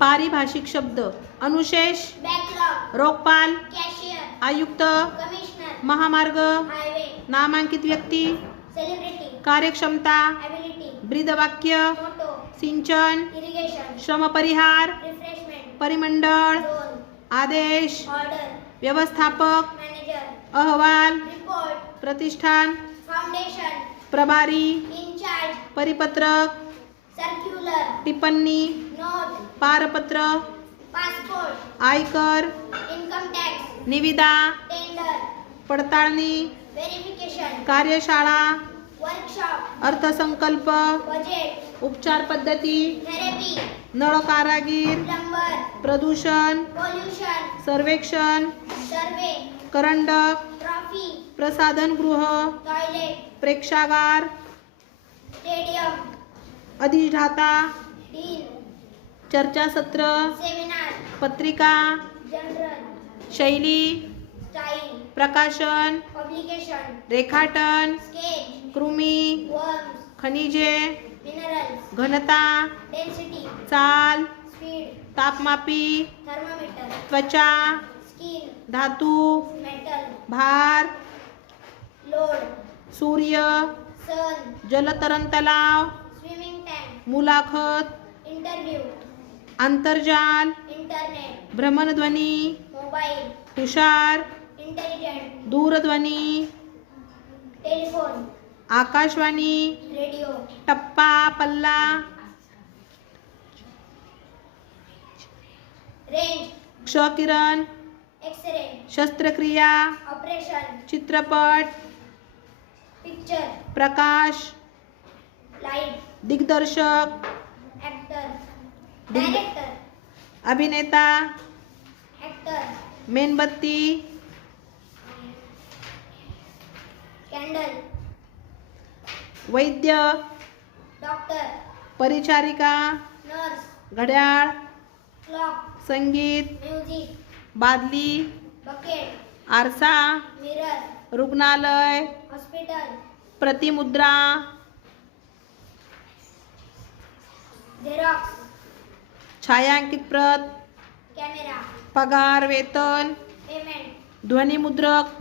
पारिभाषिक शब्द अनुशेष बॅकलॉग, रोखपाल कॅशियर, आयुक्त कमिशनर, महामार्ग हायवे, नामांकित व्यक्ती सेलिब्रिटी, कार्यक्षमता ॲबिलिटी, ब्रीदवाक्य मोटो, सिंचन इरिगेशन, श्रमपरिहार रिफ्रेशमेंट, परिमंडळ झोन, आदेश ऑर्डर, व्यवस्थापक मॅनेजर, अहवाल रिपोर्ट, प्रतिष्ठान फाउंडेशन, प्रभारी इनचार्ज, परिपत्रक सर्क्युलर, टिप्पणी नोट, पारपत्र पासपोर्ट, आयकर इन्कम टॅक्स, निविदा टेंडर, पडताळणी व्हेरिफिकेशन, कार्यशाळा वर्कशॉप, अर्थसंकल्प बजेट, उपचार पद्धती थेरपी, नळ कारागीर प्लंबर, प्रदूषण पोल्युशन, सर्वेक्षण सर्वे, करंडक ट्रॉफी, प्रसाधनगृह टॉयलेट, प्रेक्षागार स्टेडियम, अधिष्ठाता डीन, चर्चासत्र सेमिनार, पत्रिका जनरल, शैली स्टाईल, प्रकाशन पब्लिकेशन, रेखाटन स्केच, कृमी वर्म्स, खनिजे मिनरल्स, घनता डेन्सिटी, चाल स्पीड, तापमापी थर्मामीटर, त्वचा स्किन, धातू मेटल, भार लोड, सूर्य सन, जलतरण तलाव स्विमिंग टँक, मुलाखत इंटरव्ह्यू, आंतरजाल इंटरनेट, भ्रमणध्वनी मोबाईल, हुशार इंटेलिजंट, दूरध्वनी टेलिफोन, आकाशवाणी रेडिओ, टप्पा पल्ला रेंज, क्षकिरण एक्सरे, शस्त्रक्रिया ऑपरेशन, चित्रपट पिक्चर, प्रकाश लाईट, दिग्दर्शक ॲक्टर, डायरेक्टर, अभिनेता ॲक्टर, मेणबत्ती कॅन्डल, वैद्य डॉक्टर, परिचारिका नर्स, घड्याळ क्लॉक, संगीत म्युझिक, बादली बकेट, आरसा मिरर, रुग्णालय हॉस्पिटल, प्रतिमुद्रा झेरॉक्स, छायांकित प्रत कॅमेरा, पगार वेतन पेमेंट, ध्वनिमुद्रक